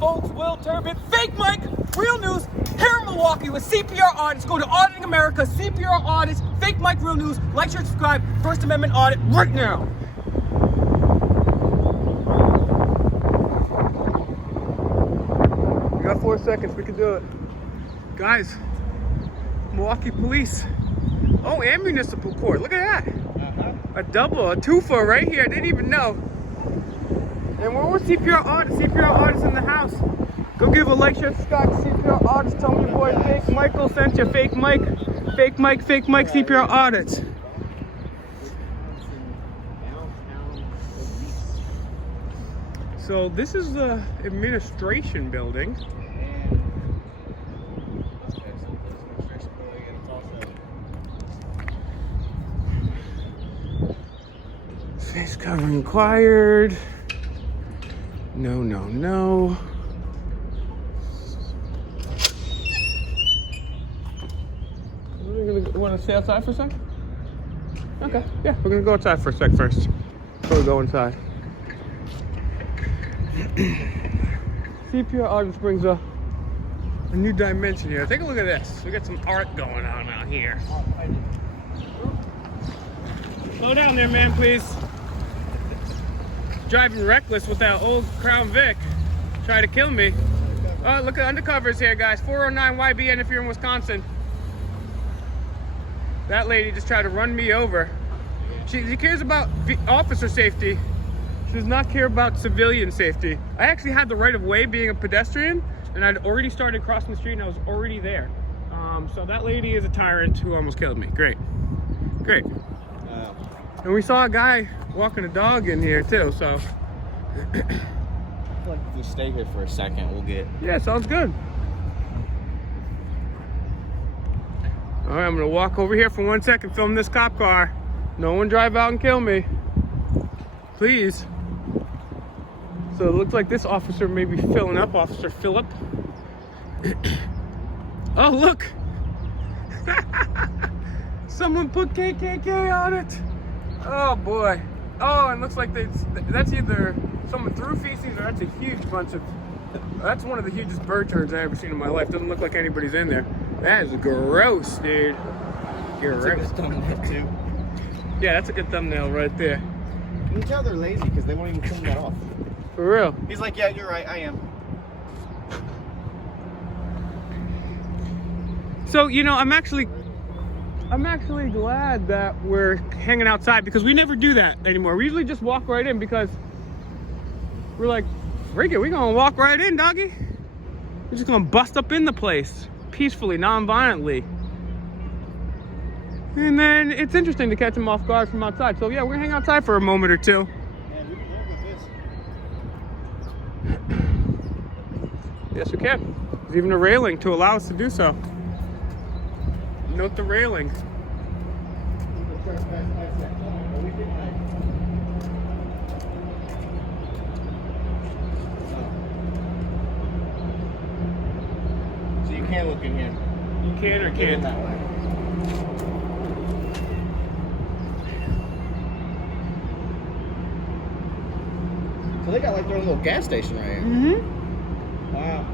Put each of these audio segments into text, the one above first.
folks, Will Turbin, Fake Mike, Real News, here in Milwaukee with CPR Audits. Go to Auditing America, CPR Audits, Fake Mike, Real News. Like, share, subscribe, First Amendment Audit right now. We got 4 seconds, we can do it. Guys, Milwaukee Police. Oh, and Municipal Court, look at that. A double, a twofer right here, I didn't even know. And we're with CPR Audit. CPR Audit's in the house. Go give a like, share, subscribe to CPR Audits. Tell me your boy Fake Michael sent you. Fake Mike, Fake Mike, Fake Mike, CPR Audits. So this is the administration building. Face covering required. No, no, no. Want to stay outside for a sec? Okay, yeah, we're gonna go outside for a sec first. Before we go inside. CPR Audits brings a new dimension here. Take a look at this. We got some art going on out here. Slow down there, man, please. Driving reckless with that old Crown Vic. Try to kill me. Oh, look at undercovers here, guys. 409 YBN if you're in Wisconsin. That lady just tried to run me over. She cares about officer safety. She does not care about civilian safety. I actually had the right of way being a pedestrian, and I'd already started crossing the street and I was already there. So that lady is a tyrant who almost killed me. Great, great. And we saw a guy walking a dog in here too, so. I feel like if we stay here for a second, we'll get. Yeah, sounds good. All right, I'm gonna walk over here for 1 second, film this cop car. No one drive out and kill me, please. So it looks like this officer may be filling up, Officer Phillip. Oh, look. Someone put KKK on it. Oh boy. Oh, and looks like that's either someone threw feces or that's a huge bunch of, that's one of the hugest bird turds I've ever seen in my life. Doesn't look like anybody's in there. That is gross, dude. Gross. That's a good thumbnail too. Yeah, that's a good thumbnail right there. You can tell they're lazy because they won't even clean that off. For real. He's like, yeah, you're right, I am. So, you know, I'm actually glad that we're hanging outside because we never do that anymore. We usually just walk right in because we're like, freak it, we're gonna walk right in, doggy. We're just gonna bust up in the place peacefully, non-violently. And then it's interesting to catch them off guard from outside. So yeah, we're gonna hang outside for a moment or two. Man, we can live with this. Yes, we can. There's even a railing to allow us to do so. Note the railing. So you can look in here. You can or can't? That way. So they got like their own little gas station right here. Mm-hmm. Wow.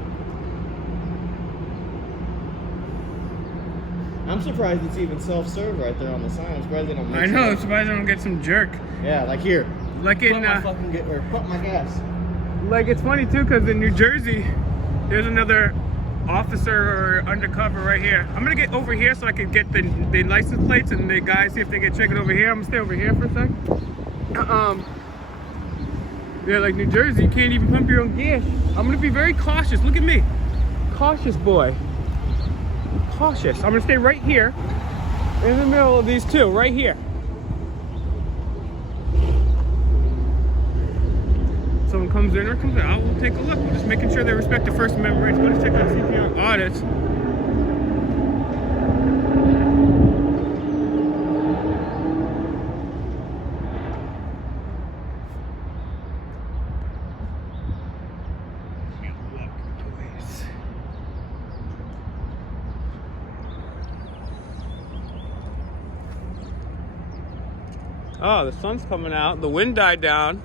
I'm surprised it's even self-serve right there on the sign. I'm surprised they don't make I know, I'm surprised I don't get some jerk. Yeah, like here. Like in, pump my gas. like it's funny too, because in New Jersey, there's another officer or undercover right here. I'm gonna get over here so I can get the license plates and the guys see if they get checking over here. I'm gonna stay over here for a sec. Yeah, like New Jersey, you can't even pump your own gas. I'm gonna be very cautious. Look at me, cautious boy. Cautious. I'm gonna stay right here in the middle of these two, right here. Someone comes in or comes out, we'll take a look. We're just making sure they respect the First Amendment rights. Go to check out CPR Audits. Oh, the sun's coming out. The wind died down.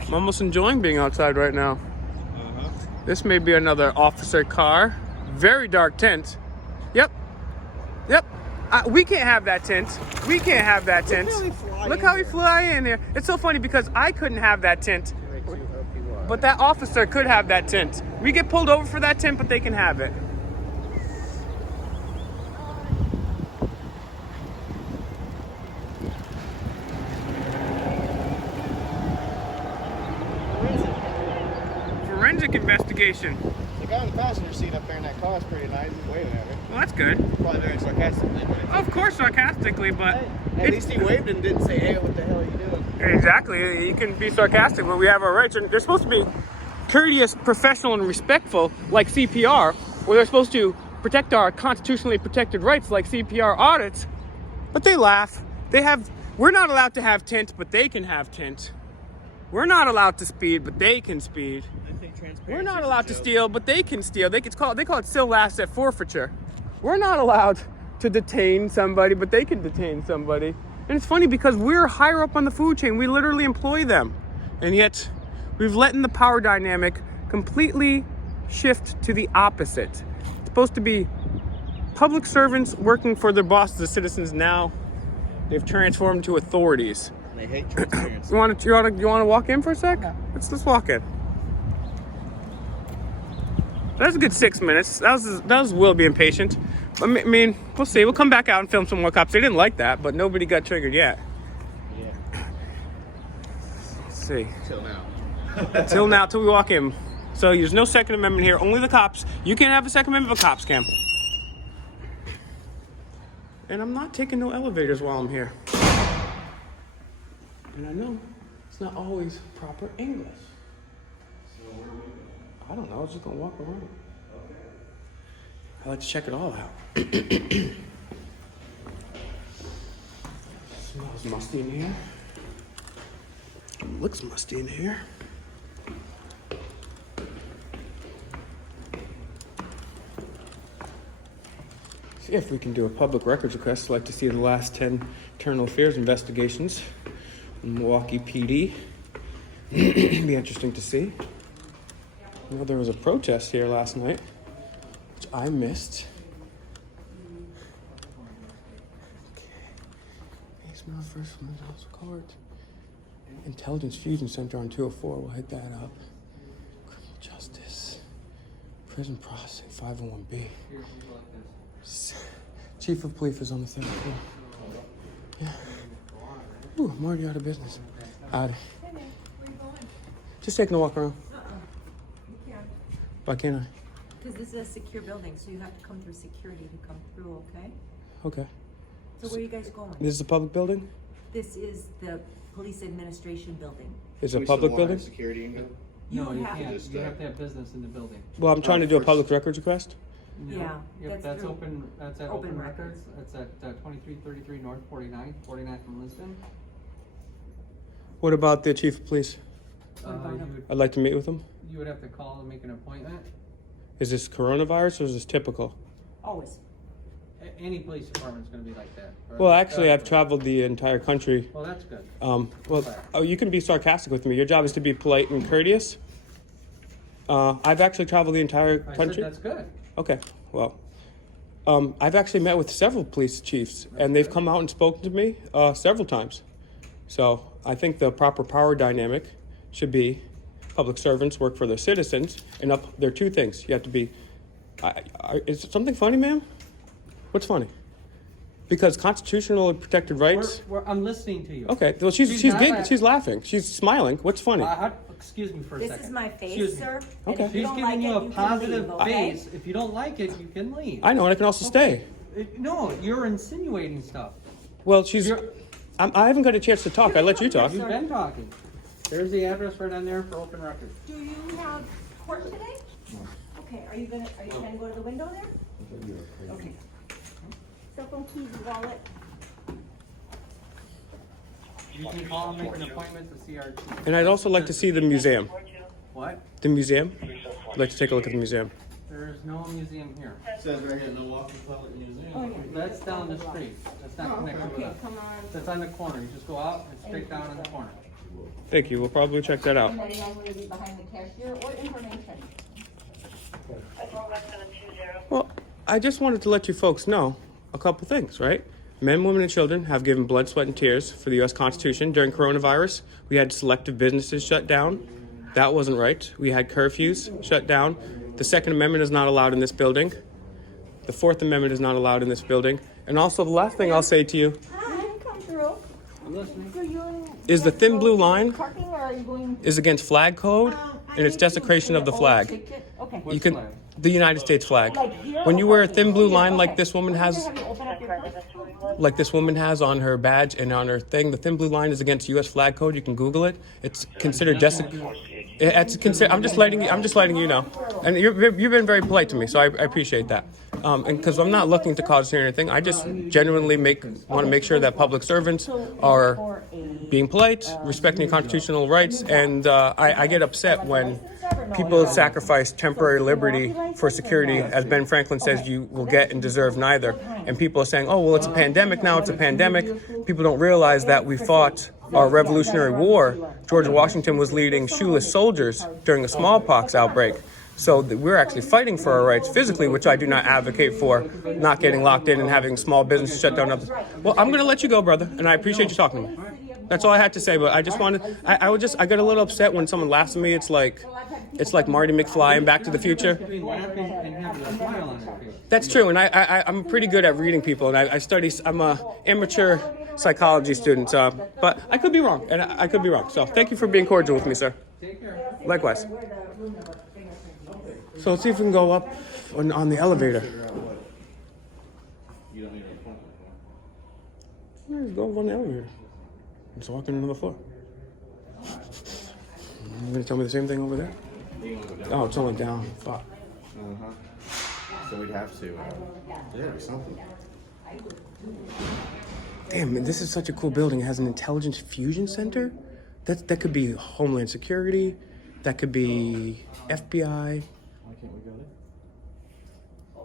I'm almost enjoying being outside right now. This may be another officer car. Very dark tint. Yep. Yep. We can't have that tint. We can't have that tint. Look how he fly in there. It's so funny because I couldn't have that tint. But that officer could have that tint. We get pulled over for that tint, but they can have it. Forensic investigation. The guy in the passenger seat up there in that car is pretty nice. He's waving at me. Well, that's good. Probably very sarcastically, but it's... Of course, sarcastically, but... Hey, at least he waved and didn't say, hey, what the hell are you doing? Exactly. You can be sarcastic, but we have our rights. And they're supposed to be courteous, professional, and respectful, like CPR, where they're supposed to protect our constitutionally protected rights, like CPR audits. But they laugh. We're not allowed to have tint, but they can have tint. We're not allowed to speed, but they can speed. We're not allowed to steal, but they can steal. They call it still asset forfeiture. We're not allowed to detain somebody, but they can detain somebody. And it's funny because we're higher up on the food chain. We literally employ them. And yet we've let the power dynamic completely shift to the opposite. It's supposed to be public servants working for their bosses, the citizens. Now they've transformed to authorities. They hate transparency. You want to walk in for a sec? Yeah. Let's walk in. That was a good 6 minutes. That was Will being patient. I mean, we'll see. We'll come back out and film some more cops. They didn't like that, but nobody got triggered yet. Yeah. Let's see. Till now. Till we walk in. So there's no Second Amendment here. Only the cops. You can't have a Second Amendment if a cops can. And I'm not taking no elevators while I'm here. And I know it's not always proper English. So where are we going? I don't know. I was just going to walk around. Okay. I like to check it all out. Smells musty in here. Looks musty in here. See if we can do a public records request. I'd like to see the last 10 internal affairs investigations in Milwaukee PD. Be interesting to see. I know there was a protest here last night, which I missed. Okay. Case number first from the House Court. Intelligence Fusion Center on 204. We'll hit that up. Criminal justice. Prison processing 501B. Chief of Police is on the 3rd floor. Yeah. Ooh, I'm already out of business. Howdy. Just taking a walk around. You can't. Why can't I? Because this is a secure building, so you have to come through security to come through, okay? Okay. So where are you guys going? This is a public building? This is the police administration building. Is it a public building? Security in it? No, you have- can't. You have to have business in the building. Well, I'm trying to do a public records request. Yeah, Yep, that's that's through open, that's at Open Open Records. Records. It's at 2333 North 49th from Lisbon. What about the chief of police? What about him? I'd like to meet with him. You would have to call and make an appointment. Is this coronavirus or is this typical? Always. Any police department's gonna be like that. Well, actually, I've traveled the entire country. Well, that's good. Well, you can be sarcastic with me. Your job is to be polite and courteous. I've actually traveled the entire I country. said that's good. Okay, well, I've actually met with several police chiefs, and they've come out and spoken to me several times. So I think the proper power dynamic should be public servants work for their citizens, and there are two things. You have to be. Is something funny, ma'am? What's funny? Because constitutionally protected rights. I'm listening to you. Okay, well, she's laughing. She's smiling. What's funny? Excuse me for a This second. is my face, Excuse me. sir. Okay. And if you She's don't giving like you it, a you can positive leave, okay? face. If you don't like it, you can leave. I know, and I can also stay. No, you're insinuating stuff. Well, I haven't got a chance to talk. I let you talk. You've been talking. There's the address right on there for Open Records. Do you have court today? Okay, are you gonna go to the window there? Okay. Cell phone, keys, wallet. You can call and make an appointment to see our chief. And I'd also like to see the museum. What? The museum? I'd like to take a look at the museum. There is no museum here. It says right here, Milwaukee Public Museum. Oh, yeah. That's down the street. That's not connected with Okay, us. come on. That's on the corner. You just go out and straight down in the corner. Thank you. We'll probably check that out. Somebody else will be behind the cashier or information. I just wanted to let you folks know a couple things, right? Men, women, and children have given blood, sweat, and tears for the U.S. Constitution. During coronavirus, we had selective businesses shut down. That wasn't right. We had curfews shut down. The Second Amendment is not allowed in this building. The Fourth Amendment is not allowed in this building. And also, the last thing I'll say to you Come through. I'm listening. So you is the thin blue line parking or are you going? is against flag code, and it's desecration of the flag. Okay. You can, flag? the United States flag. Like here When you or wear a parking? thin blue line Okay. like this woman has, Have you opened up your purse? like this woman has on her badge and on her thing, the thin blue line is against U.S. flag code. You can Google it. It's considered It's considered. I'm just letting you know. And you've been very polite to me, so I appreciate that. And because I'm not looking to cause here anything, I just genuinely want to make sure that public servants are being polite, respecting constitutional rights, and I get upset when people sacrifice temporary liberty for security. As Ben Franklin says, you will get and deserve neither. And people are saying, oh, well, it's a pandemic now, it's a pandemic. People don't realize that we fought our Revolutionary War. George Washington was leading shoeless soldiers during a smallpox outbreak. So we're actually fighting for our rights physically, which I do not advocate for, not getting locked in and having small businesses shut down. Well, I'm going to let you go, brother, and I appreciate you talking to me. That's all I had to say, but I just wanted, I got a little upset when someone laughs at me. It's like Marty McFly in Back to the Future. Laughing and having a smile on their face. That's true, and I'm pretty good at reading people, and I'm a amateur psychology student, but I could be wrong, and I could be wrong. So thank you for being cordial with me, sir. Take care. Likewise. So let's see if we can go up on the elevator. You don't need an appointment. Let's go up on the elevator. Let's walk in another floor. You're gonna tell me the same thing over there? Oh, it's only down. Fuck. So we'd have to. Yeah, something. Damn, man, this is such a cool building. It has an intelligence fusion center. That could be Homeland Security. That could be FBI. Why can't we go there?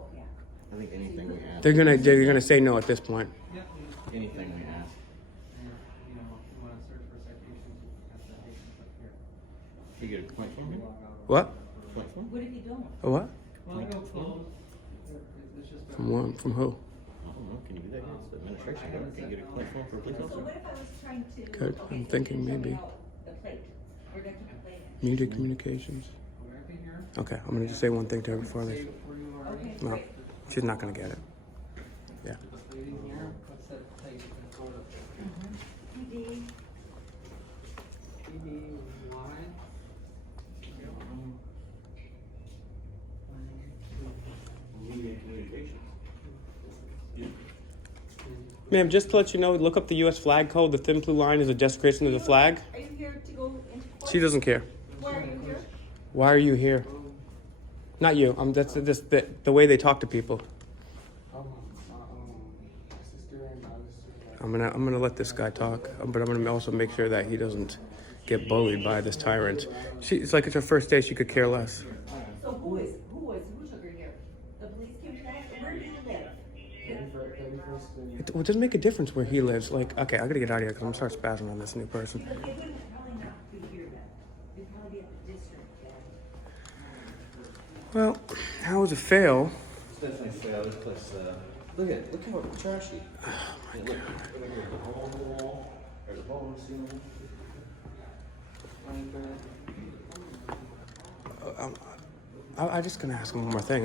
I think anything we ask. They're gonna say no at this point. Anything we ask. You know, if you want to search for citations, you have citations up here. Can you get a point from me? What? Point from? What if you don't? A what? Well, no close. It's just. From who? I don't know. Can you do that? It's the administration. Can you get a point from for a police So officer? what if I was trying to? Good. I'm thinking maybe. The plate. Where did I put the plate? Media communications. Everything here. Okay, I'm gonna just say one thing to her before I Say leave. where you are. Okay, No, great. she's not gonna get it. Yeah. Waiting here. What's that plate? That's sort of PD. PDY. Media communications. Ma'am, just to let you know, look up the U.S. flag code. The thin blue line is a desecration of the flag. Are you here to go into court? She doesn't care. Why are you here? Why are you here? Not you. That's just the way they talk to people. I'm gonna let this guy talk, but I'm gonna also make sure that he doesn't get bullied by this tyrant. It's like it's her first day. She could care less. So who took her here? The police came tonight? Where do you live? It doesn't make a difference where he lives. Like, okay, I gotta get out of here because I'm gonna start spazzing on this new person. But they wouldn't probably not be here then. They'd probably be at the district then. Well, that was a fail. It's definitely fair. This place. Look how trashy. Oh my god. There's a hole in the wall. There's a hole in the ceiling. I'm just gonna ask him one more thing.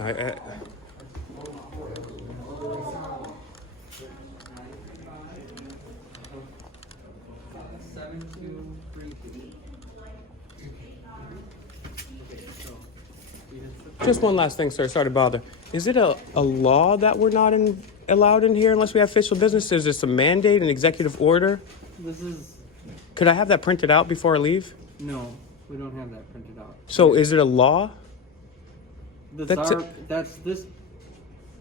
Just one last thing, sir. Sorry to bother. Is it a law that we're not allowed in here unless we have official business? Is this a mandate, an executive order? This is, Could I have that printed out before I leave? no, we don't have that printed out. So is it a law? That's this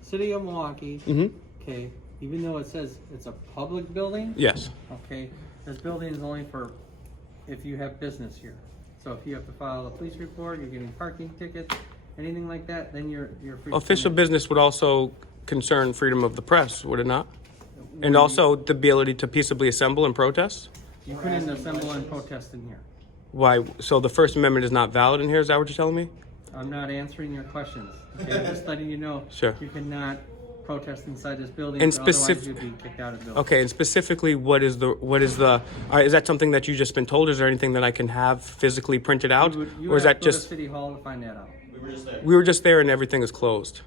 city of Milwaukee. Mm-hmm. Okay, even though it says it's a public building, Yes. okay, this building is only for if you have business here. So if you have to file a police report, you're getting parking tickets, anything like that, then you're free. Official business would also concern freedom of the press, would it not? And also the ability to peaceably assemble and protest? You couldn't assemble and protest in here. Why? So the First Amendment is not valid in here? Is that what you're telling me? I'm not answering your questions. Okay, I'm just letting you know. Sure. You cannot protest inside this building, And otherwise specific- you'd be kicked out of the building. Okay, and specifically, what is the? Is that something that you just been told? Is there anything that I can have physically printed out, You or is would have that to go to just? City Hall to find that out. We were just there. We were just there and everything is closed.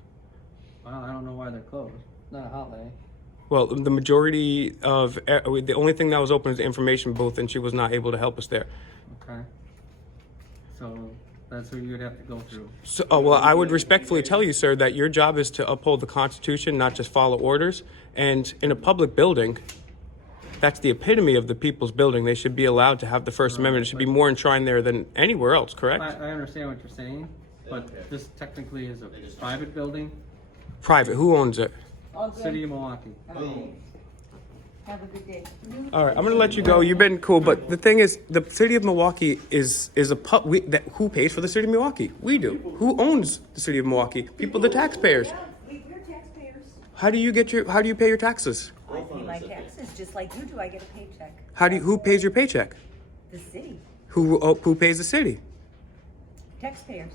Well, I don't know why they're closed. Not a holiday. Well, the majority of the only thing that was open is the information booth, and she was not able to help us there. Okay. So that's who you'd have to go through. So, well, I would respectfully tell you, sir, that your job is to uphold the Constitution, not just follow orders. And in a public building, that's the epitome of the people's building. They should be allowed to have the First Amendment. It should be more enshrined there than anywhere else, correct? I understand what you're saying, but this technically is a private building, Private, who owns it? All good. City of Milwaukee. Have a good day. All right, I'm gonna let you go. You've been cool, but the thing is, the city of Milwaukee is a who pays for the city of Milwaukee? We do. Who owns the city of Milwaukee? People, the taxpayers. Yeah, we're taxpayers. How do you pay your taxes? I pay my taxes just like you do. I get a paycheck. Who pays your paycheck? The city, Who pays the city? taxpayers.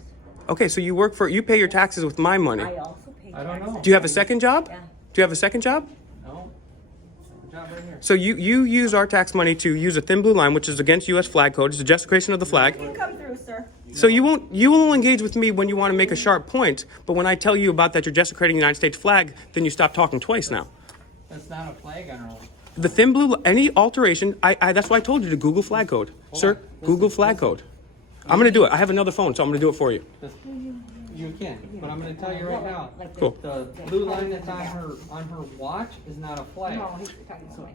Okay, so you pay your taxes with my money. I also pay I don't taxes. know. Do you have a second job? Yeah. Do you have a second job? No? Good job right here. So you use our tax money to use a thin blue line, which is against U.S. flag code. It's a desecration of the flag. You can come through, sir. So you will engage with me when you want to make a sharp point, but when I tell you about that you're desecrating the United States flag, then you stop talking twice now. That's not a flag on our. The thin blue, any alteration, that's why I told you to Google flag code. Sir, Google flag code. I'm going to do it. I have another phone, so I'm going to do it for you. You can, but I'm gonna tell you right now. Cool. The blue line that's on her watch is not a flag. No, he's talking to me.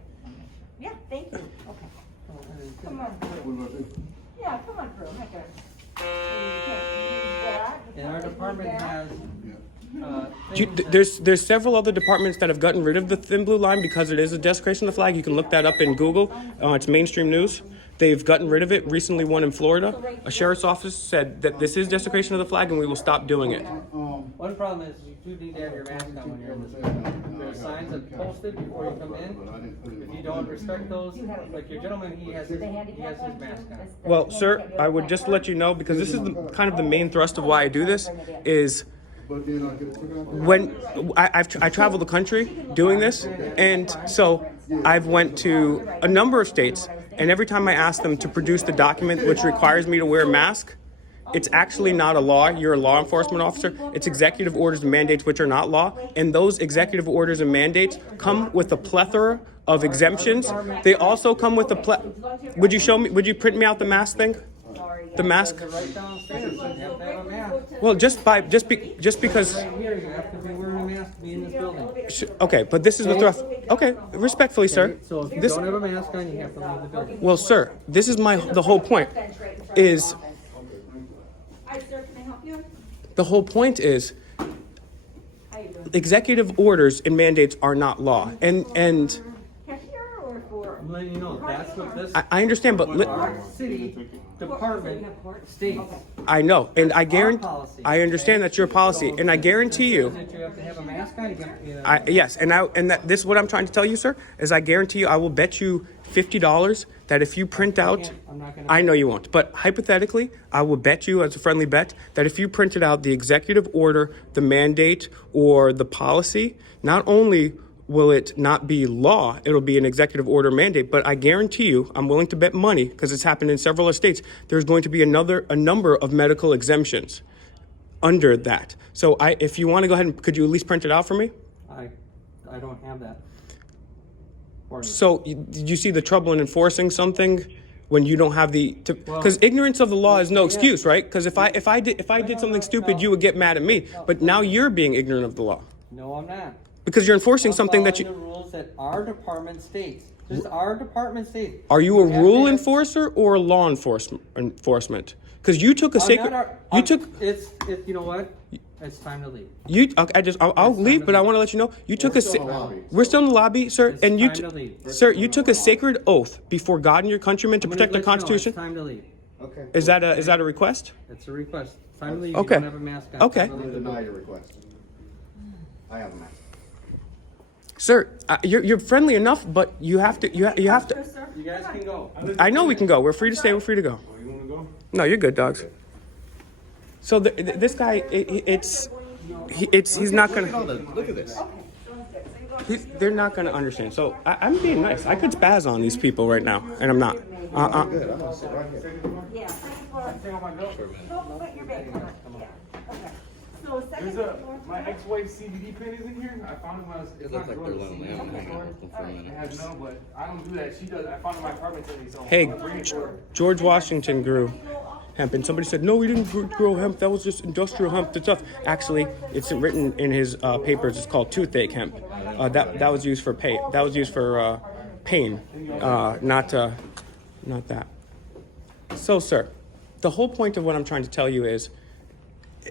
Yeah, thank you. Okay. Come on through. Yeah, come on through. I got it. And our department has, There's several other departments that have gotten rid of the thin blue line because it is a desecration of the flag. You can look that up in Google. It's mainstream news. They've gotten rid of it. Recently, one in Florida. A sheriff's office said that this is desecration of the flag and we will stop doing it. one problem is you do need to have your mask on when you're in this building. There are signs that posted before you come in. If you don't respect those, like your gentleman, he has his mask on. Well, sir, I would just let you know, because this is kind of the main thrust of why I do this, is when I travel the country doing this, and so I've went to a number of states, and every time I ask them to produce the document which requires me to wear a mask, it's actually not a law. You're a law enforcement officer. It's executive orders and mandates which are not law, and those executive orders and mandates come with a plethora of exemptions. They also come with Would you print me out the mask thing? The mask? Right downstairs, you have to have a mask. Well, just because. Right here, you have to be wearing a mask to be in this building. Okay, but this is the thrust. Okay, respectfully, sir. So if you This, don't have a mask on, you have to leave the building. well, sir, this is the whole point. Is Hi, sir, can I help you? the whole point is How you doing? executive orders and mandates are not law, and Cashier or for? I'm letting you know, that's what this, I understand, but our city department states. I know, and I understand that's your policy, and I guarantee you. That you have to have a mask on, you have to. Yes, this is what I'm trying to tell you, sir, is I guarantee you I will bet you $50 that if you print out, I'm not gonna. I know you won't, but hypothetically, I will bet you as a friendly bet that if you printed out the executive order, the mandate, or the policy, not only will it not be law, it'll be an executive order mandate, but I guarantee you, I'm willing to bet money, because it's happened in several states, there's going to be a number of medical exemptions under that. So if you want to go ahead could you at least print it out for me? I don't have that. For you. So did you see the trouble in enforcing something when you don't have because ignorance of the law is no excuse, right? Because if I did something stupid, you would get mad at me, but now you're being ignorant of the law No, I'm not. because you're enforcing I'm something that following the rules that our department states. Just our department states. Are you a have to rule have- enforcer or a law enforcement? Because you took a I'm sacred. not It's you know what? It's time to leave. I'll leave, but I want to let you know you took we're still in the lobby, sir, It's and you time to leave. sir, you took a sacred oath before God and your countrymen to I'm gonna protect the let you know Constitution. It's time to leave. Okay. Is that a request? It's a request. It's time to leave. Okay. You don't have a mask on. Okay. It's time to leave the Deny building. your request. I have a mask. Sir, you're friendly enough, but you have to. You have to. Sir, You guys can go. I know we can go. We're free to stay. We're free to go. You wanna go? No, you're good, dogs. So this guy, he's not Look at all gonna. the, look at this. They're not gonna understand. So I'm being nice. I could spaz on these people right now, and I'm not. Good, I'm gonna sit right here. Yeah. Don't put your bag, come on. Yeah, okay. So second floor. My ex-wife's CBD pin is in here. I found it when I was. It looks like they're letting me hang out with them for a It minute. has no, but I don't do that. She does. I found it in my apartment today. So Hey, I'll bring it to her. George Washington grew hemp, and somebody said, no, he didn't grow hemp. That was just industrial hemp and stuff. Actually, it's written in his papers. It's called toothache hemp. That was used for pain. That was used for pain, not that. So, sir, the whole point of what I'm trying to tell you is,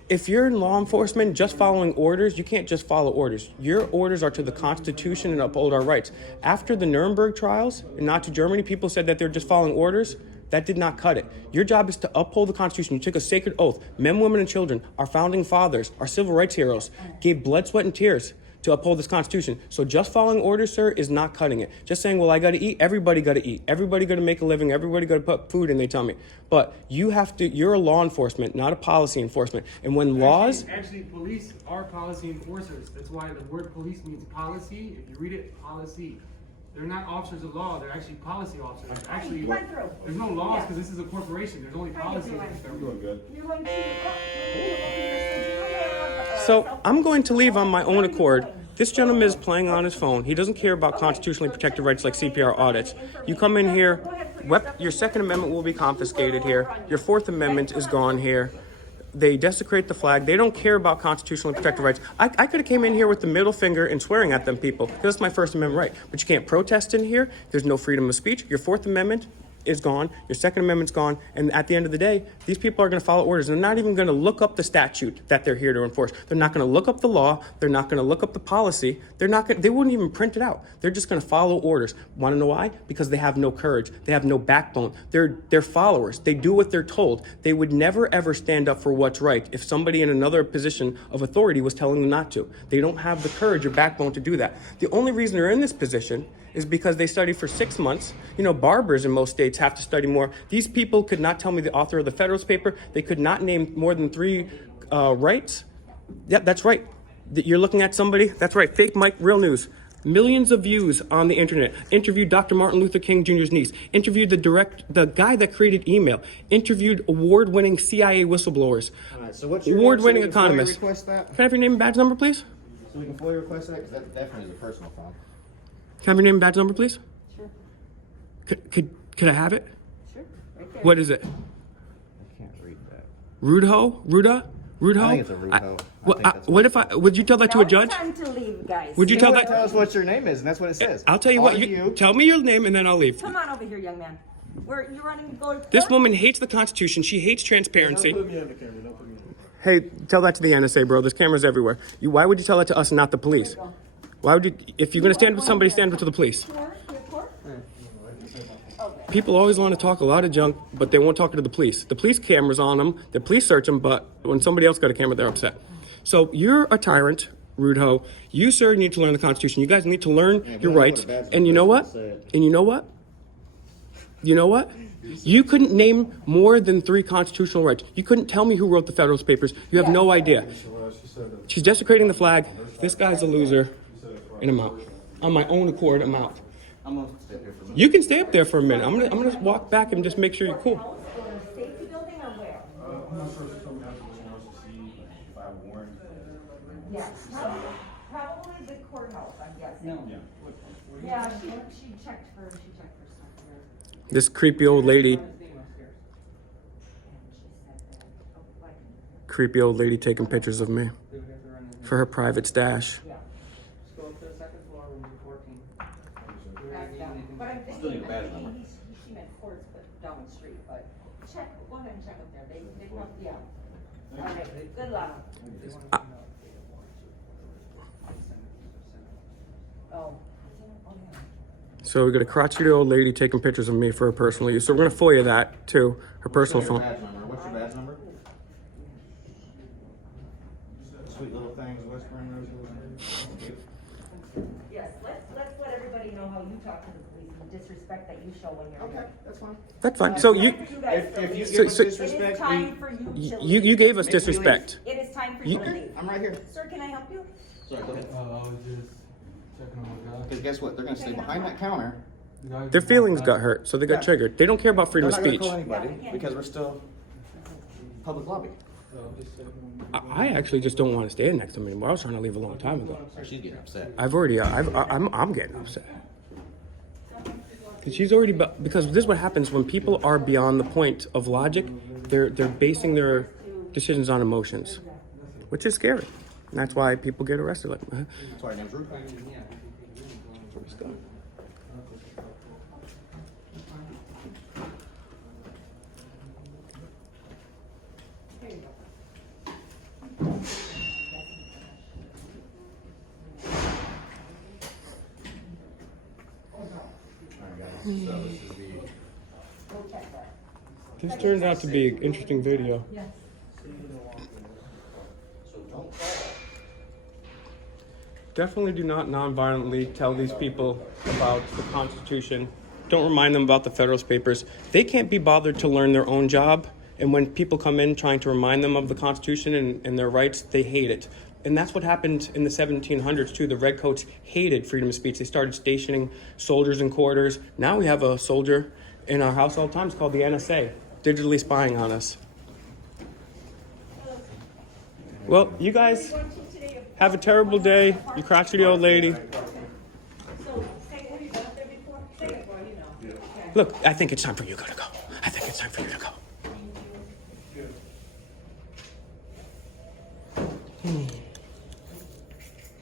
if you're in law enforcement just following orders, you can't just follow orders. Your orders are to the Constitution and uphold our rights. After the Nuremberg trials in Nazi Germany, people said that they're just following orders. That did not cut it. Your job is to uphold the Constitution. You took a sacred oath. Men, women, and children, our founding fathers, our civil rights heroes, gave blood, sweat, and tears to uphold this Constitution. So just following orders, sir, is not cutting it. Just saying, well, I got to eat. Everybody got to eat. Everybody got to make a living. Everybody got to put food in their tummy. But you have to. You're a law enforcement, not a policy enforcement. And when laws, Actually, police are policy enforcers. That's why the word police means policy. If you read it, policy. They're not officers of law. They're actually policy officers. Actually, Run through. there's no laws because this is a corporation. There's only policy. You're going to. so I'm going to leave on my own accord. This gentleman is playing on his phone. He doesn't care about constitutionally protected rights like CPR audits. You come in here, your Second Amendment will be confiscated here. Your Fourth Amendment is gone here. They desecrate the flag. They don't care about constitutionally protected rights. I could have came in here with the middle finger and swearing at them people. That's my First Amendment right. But you can't protest in here. There's no freedom of speech. Your Fourth Amendment is gone. Your Second Amendment's gone. And at the end of the day, these people are going to follow orders. They're not even going to look up the statute that they're here to enforce. They're not going to look up the law. They're not going to look up the policy. They wouldn't even print it out. They're just going to follow orders. Want to know why? Because they have no courage. They have no backbone. They're followers. They do what they're told. They would never ever stand up for what's right if somebody in another position of authority was telling them not to. They don't have the courage or backbone to do that. The only reason they're in this position is because they study for 6 months. You know, barbers in most states have to study more. These people could not tell me the author of the Federalist paper. They could not name more than 3 rights. Yep, that's right. You're looking at somebody. That's right. Fake Mike, real news. Millions of views on the internet. Interviewed Dr. Martin Luther King Jr.'s niece. Interviewed the guy that created email. Interviewed award-winning CIA whistleblowers. All right, so what's your Award-winning name so we can economists. FOIA request that? Can I have your name and badge number, please? So we can FOIA request that? Because that definitely is a personal file. Can I have your name and badge number, please? Sure. Could I have it? Sure, right there. What is it? I can't read that. Rudho? Ruda? Rudho? I think it's a Rudho. I think that's What if would you tell that to a Now judge? it's time to leave, guys. Would you tell wouldn't that? tell us what your name is, and that's what it says. I'll tell you what. Are You tell me your name and then I'll leave. Come on over here, young man. You're running to go to This court? woman hates the Constitution. She hates transparency. Don't put me on the camera. Don't put me on. Hey, tell that to the NSA, bro. There's cameras everywhere. Why would you tell that to us and not the police? Why would you? If you're gonna stand with somebody, stand with to the police. Court? Your court? People always want to talk a lot of junk, but they won't talk to the police. The police cameras on them. The police search them, but when somebody else got a camera, they're upset. So you're a tyrant, Rudho. You, sir, need to learn the Constitution. You guys need to learn your don't rights. put a badge And you know what? say it. And you know what? You know what? You couldn't name more than 3 constitutional rights. You couldn't tell me who wrote the Federalist Papers. You have no idea. She's desecrating the flag. This guy's a loser. And I'm out. On my own accord, I'm out. I'm going to stay here for a minute. You can stay up there for a minute. I'm gonna walk back and just make sure you're cool. House or the safety building or where? I'm not sure if it's something else to see, if I have a warrant. Yeah, probably the courthouse, I'm guessing. No. Yeah, she checked for stuff here. This creepy old lady. And she said that, oh, like, Creepy old lady taking pictures of me for her private stash. Yeah. Just go up to the second floor, room 14. but I'm Still need thinking, a badge number. she meant courts, but down the street, but check, go ahead and check up there, they probably, yeah. All right, good luck. Oh. So we got a crotchety old lady taking pictures of me for her personal use. So we're gonna FOIA that too, her personal What's your phone. badge number? What's your badge number? Sweet little things, whispering roses. Yes, let's let everybody know how you talk to the police and disrespect that you show when you're here. That's fine. That's fine. So you If you So- give us so- It is disrespect, time for you to you leave. gave us Make me disrespect. It is time for you to leave. I'm right here. Sir, can I help you? Sorry, go ahead. I was just checking on my guy. Because guess what? They're gonna stay behind that counter. Their feelings got hurt, so they got triggered. They don't care about freedom They're of not speech. gonna call anybody because we're still public lobby. I actually just don't want to stay next to them anymore. I was trying to leave a long time ago. She's getting upset. I'm getting upset. Because she's already, because this is what happens when people are beyond the point of logic. They're basing their decisions on emotions, which is scary. And that's why people get arrested. Like, That's why her name's Ruth. this turned out to be an interesting video. Definitely do not non-violently tell these people about the Constitution. Don't remind them about the Federalist Papers. They can't be bothered to learn their own job. And when people come in trying to remind them of the Constitution and their rights, they hate it. And that's what happened in the 1700s too. The Redcoats hated freedom of speech. They started stationing soldiers in quarters. Now we have a soldier in our house all the time. It's called the NSA, digitally spying on us. Well, you guys have a terrible day. You crotchety old lady. Look, I think it's time for you to go. I think it's time for you to go.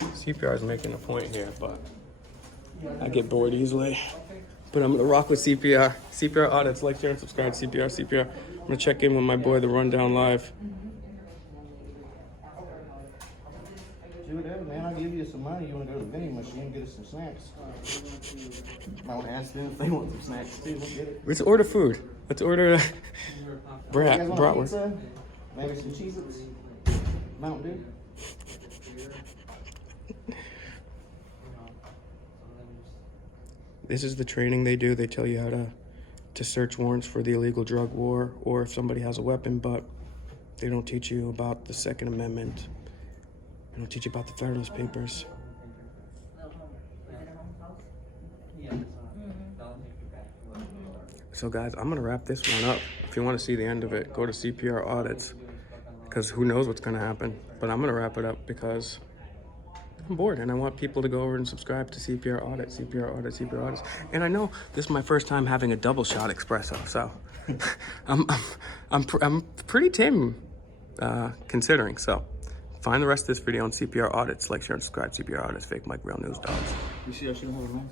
CPR is making a point here, but I get bored easily. But I'm gonna rock with CPR. CPR audits, like, share, and subscribe. CPR. I'm gonna check in with my boy, the Rundown Live. Do whatever, man. I'll give you some money. You want to go to the vending machine and get us some snacks? I want to ask them if they want some snacks too. We'll get it. Let's order food. Let's order You guys want a bratwurst. pizza? Maybe some Cheez-Its? Mountain Dew? This is the training they do. They tell you how to search warrants for the illegal drug war or if somebody has a weapon, but they don't teach you about the Second Amendment. They don't teach you about the Federalist Papers. So guys, I'm gonna wrap this one up. If you want to see the end of it, go to CPR Audits, because who knows what's gonna happen. But I'm gonna wrap it up because I'm bored and I want people to go over and subscribe to CPR Audit, CPR Audit, CPR Audits. And I know this is my first time having a double shot espresso, so I'm pretty tame considering. So find the rest of this video on CPR Audits. Like, share, and subscribe. CPR Audits, fake Mike, real news dogs. You see how she don't have a mask?